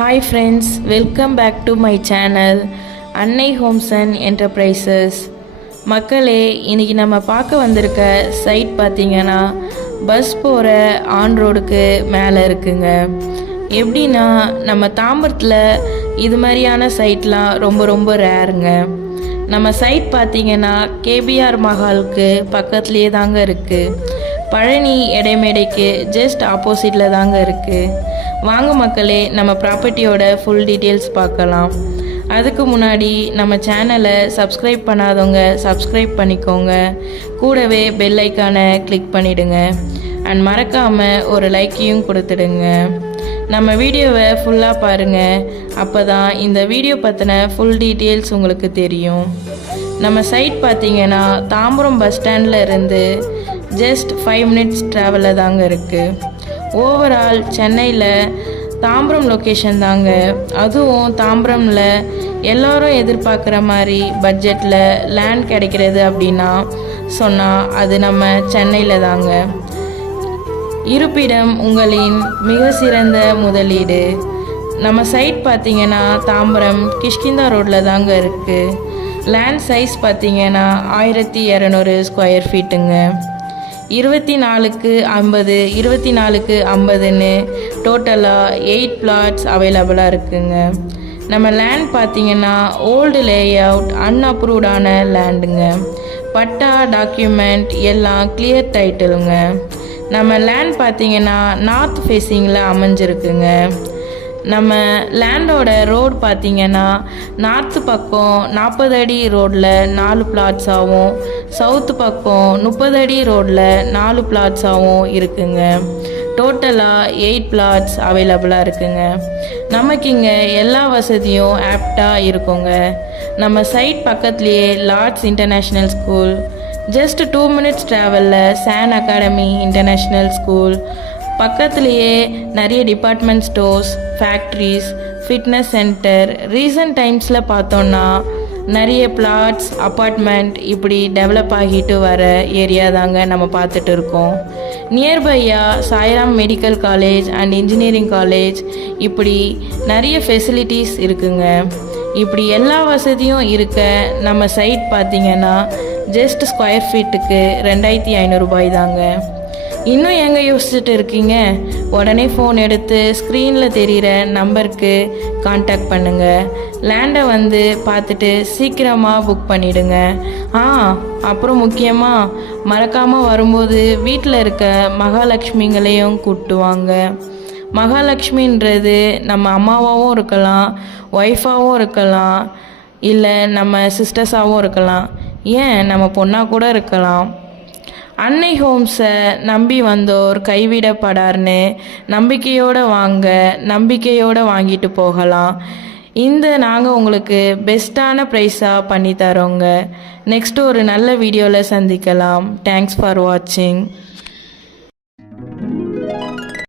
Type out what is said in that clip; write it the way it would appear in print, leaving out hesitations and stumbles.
Hi friends, welcome back to my channel அன்னை Holmes and enterprises. மக்களே, இன்றைக்கி நம்ம பார்க்க வந்திருக்க சைட் பார்த்திங்கன்னா பஸ் போகிற ஆன் ரோடுக்கு மேலே இருக்குங்க. எப்படின்னா நம்ம தாம்பரத்தில் இது மாதிரியான சைட்லாம் ரொம்ப ரேருங்க. நம்ம சைட் பார்த்திங்கன்னா கேபிஆர் மஹாலுக்கு பக்கத்துலேயே தாங்க இருக்குது. பழனி எடைமேடைக்கு ஜஸ்ட் ஆப்போசிட்டில் தாங்க இருக்குது. வாங்க மக்களே, நம்ம ப்ராப்பர்ட்டியோட ஃபுல் டீட்டெயில்ஸ் பார்க்கலாம். அதுக்கு முன்னாடி நம்ம சேனலை சப்ஸ்கிரைப் பண்ணாதவங்க சப்ஸ்கிரைப் பண்ணிக்கோங்க. கூடவே பெல் ஐக்கானை கிளிக் பண்ணிவிடுங்க. அண்ட் மறக்காமல் ஒரு லைக்கையும் கொடுத்துடுங்க. நம்ம வீடியோவை ஃபுல்லாக பாருங்கள். அப்போ தான் இந்த வீடியோ பற்றின ஃபுல் டீட்டெயில்ஸ் உங்களுக்கு தெரியும். நம்ம சைட் பார்த்திங்கன்னா தாம்பரம் பஸ் ஸ்டாண்டில் இருந்து ஜஸ்ட் 5 மினிட்ஸ் ட்ராவலில் தாங்க இருக்குது. ஓவரால் சென்னையில் தாம்பரம் லொக்கேஷன் தாங்க. அதுவும் தாம்பரமில் எல்லோரும் எதிர்பார்க்குற மாதிரி பட்ஜெட்டில் லேண்ட் கிடைக்கிறது அப்படின்னா சொன்னால் அது நம்ம சென்னையில் தாங்க. இருப்பிடம் உங்களின் மிக சிறந்த முதலீடு. நம்ம சைட் பார்த்திங்கன்னா தாம்பரம் கிஷ்கிந்தா ரோட்டில் தாங்க இருக்குது. லேண்ட் சைஸ் பார்த்திங்கன்னா 1200 ஸ்கொயர் ஃபீட்டுங்க. 24க்கு 50 24க்கு 50ன்னு டோட்டலாக 8 பிளாட்ஸ் அவைலபிளாக இருக்குங்க. நம்ம லேண்ட் பார்த்திங்கன்னா ஓல்டு லேஅவுட் அன்அப்ரூவ்டான லேண்டுங்க. பட்டா டாக்குமெண்ட் எல்லாம் கிளியர் டைட்டிலுங்க. நம்ம லேண்ட் பார்த்திங்கன்னா நார்த் ஃபேஸிங்கில் அமைஞ்சிருக்குங்க. நம்ம லேண்டோட ரோடு பார்த்திங்கன்னா நார்த்து பக்கம் 40 அடி ரோடில் 4 பிளாட்ஸாகவும் சவுத்து பக்கம் 30 அடி ரோடில் 4 பிளாட்ஸாகவும் இருக்குங்க. டோட்டலாக 8 பிளாட்ஸ் அவைலபிளாக இருக்குங்க. நமக்கு இங்கே எல்லா வசதியும் ஆப்டாக இருக்குங்க. நம்ம சைட் பக்கத்துலேயே Lords international school, just 2 minutes ட்ராவலில் சான் அகாடமி இன்டர்நேஷ்னல் ஸ்கூல், பக்கத்துலேயே நிறைய department stores, factories, fitness centre, recent டைம்ஸில் பார்த்தோன்னா நிறைய பிளாட்ஸ், அப்பார்ட்மெண்ட் இப்படி டெவலப் ஆகிட்டு வர ஏரியா தாங்க நம்ம பார்த்துட்டு இருக்கோம். நியர்பையாக Sairam medical college and engineering college இப்படி நிறைய ஃபெசிலிட்டிஸ் இருக்குங்க. இப்படி எல்லா வசதியும் இருக்க நம்ம சைட் பார்த்திங்கன்னா ஜஸ்ட் ஸ்கொயர் ஃபீட்டுக்கு 2500 ரூபாய் தாங்க. இன்னும் எங்கே யோசிச்சுட்டு இருக்கீங்க? உடனே ஃபோன் எடுத்து ஸ்க்ரீனில் தெரிகிற நம்பருக்கு காண்டாக்ட் பண்ணுங்கள். லேண்டை வந்து பார்த்துட்டு சீக்கிரமாக புக் பண்ணிவிடுங்க. அப்புறம் முக்கியமாக மறக்காமல் வரும்போது வீட்டில் இருக்க மகாலட்சுமிங்களையும் கூப்பிட்டுவாங்க. மகாலட்சுமின்றது நம்ம அம்மாவாகவும் இருக்கலாம், ஒய்ஃபாகவும் இருக்கலாம், இல்லை நம்ம சிஸ்டர்ஸாகவும் இருக்கலாம், ஏன் நம்ம பொண்ணாக கூட இருக்கலாம். அன்னை ஹோம்ஸை நம்பி வந்தோர் கைவிடப்படார்னு நம்பிக்கையோடு வாங்க, நம்பிக்கையோடு வாங்கிட்டு போகலாம். நாங்கள் உங்களுக்கு பெஸ்ட்டான ப்ரைஸாக பண்ணி தரோங்க. நெக்ஸ்ட்டு ஒரு நல்ல வீடியோவில் சந்திக்கலாம். தேங்க்ஸ் ஃபார் வாட்சிங்.